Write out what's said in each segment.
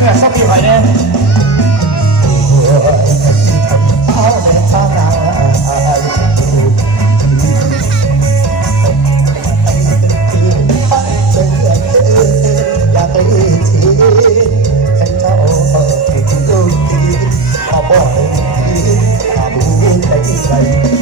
เหนือสักทีหน่อยเนี่ยเอาในทางนาอยากได้ทีให้เจ้าดูดีขอบอกดีอาบูไปใจ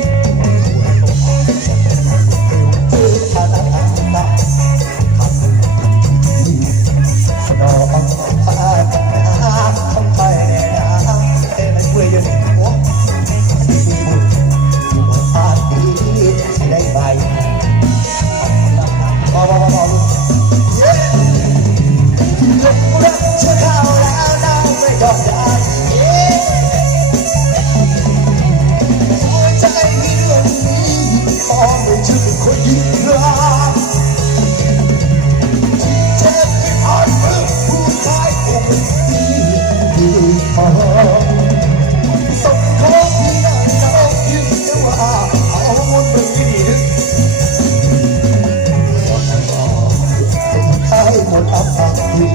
ให้หมดอับอับที่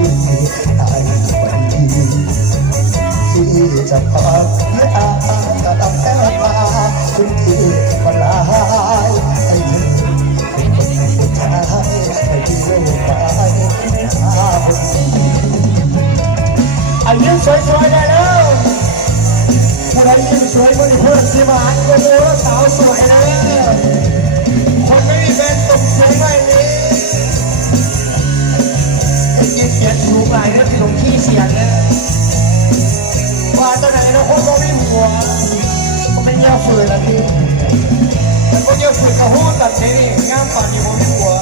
ตายวันดีที่จะพาเพื่ออาจะดำแก้มาทุกที่มันลายให้เธอสุดท้ายให้ที่โลกไปหาคนอันยิ้สวยๆได้แล้วผู้ใดยิ้มสวยคนที่เพื่อนสิมาอันก็รู้ว่าสาวสวยนะ หลายเรื่องที่ลงขี้เสียงเนี่ยว่าตัวไหนเราคนก็ไม่หัวก็ไม่เงี้ยฝืนนะพี่แต่ก็เงี้ยฝืนกับหูตัดเนี่งามป่านอยู่ผมไม่หัว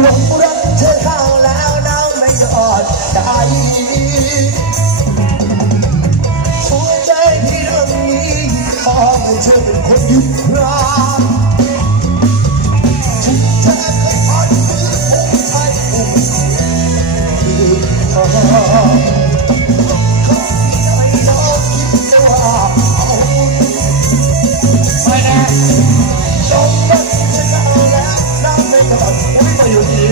หลงรักเธอเข้าแล้วน้ำไม่ยอดได้หัวใจที่เรื่องนี้ขอให้เธอเป็นคนหยึดรัก ไปนะจงรักเธอเข้าแล้วน้ำไม่อดอุ้ยมาอยู่ดี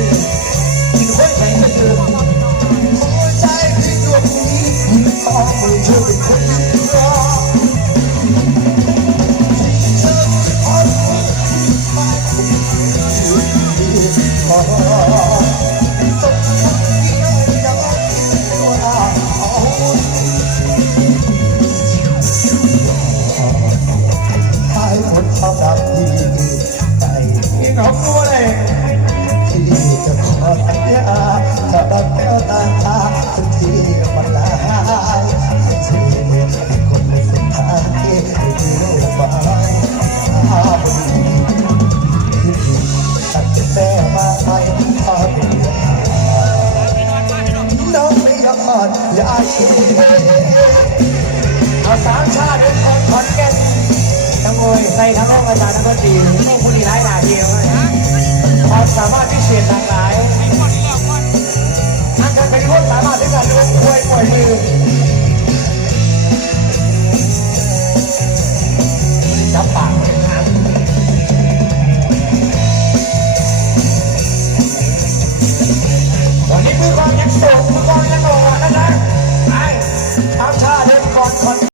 กินไว้ไหนก็คือหัวใจที่ดวงนี้ขอให้เธอนคนยึ กินของตัวเลยที่จะขอสัญญาถ้าดับแก้วตาตาทุกทีมันลายให้เธอเป็นคนสุดท้ายที่โลกใบอาบุญที่ตัดแต่แม่มาให้พาเป็นเรื่องน้องไม่ยอดอย่าคิดเอาสามชาติเป็นคนขอนแก่นทั้งโอยใส่ทั้งโลกอาจารย์ทั้งคนดีโลกผู้ดีร้ายหนา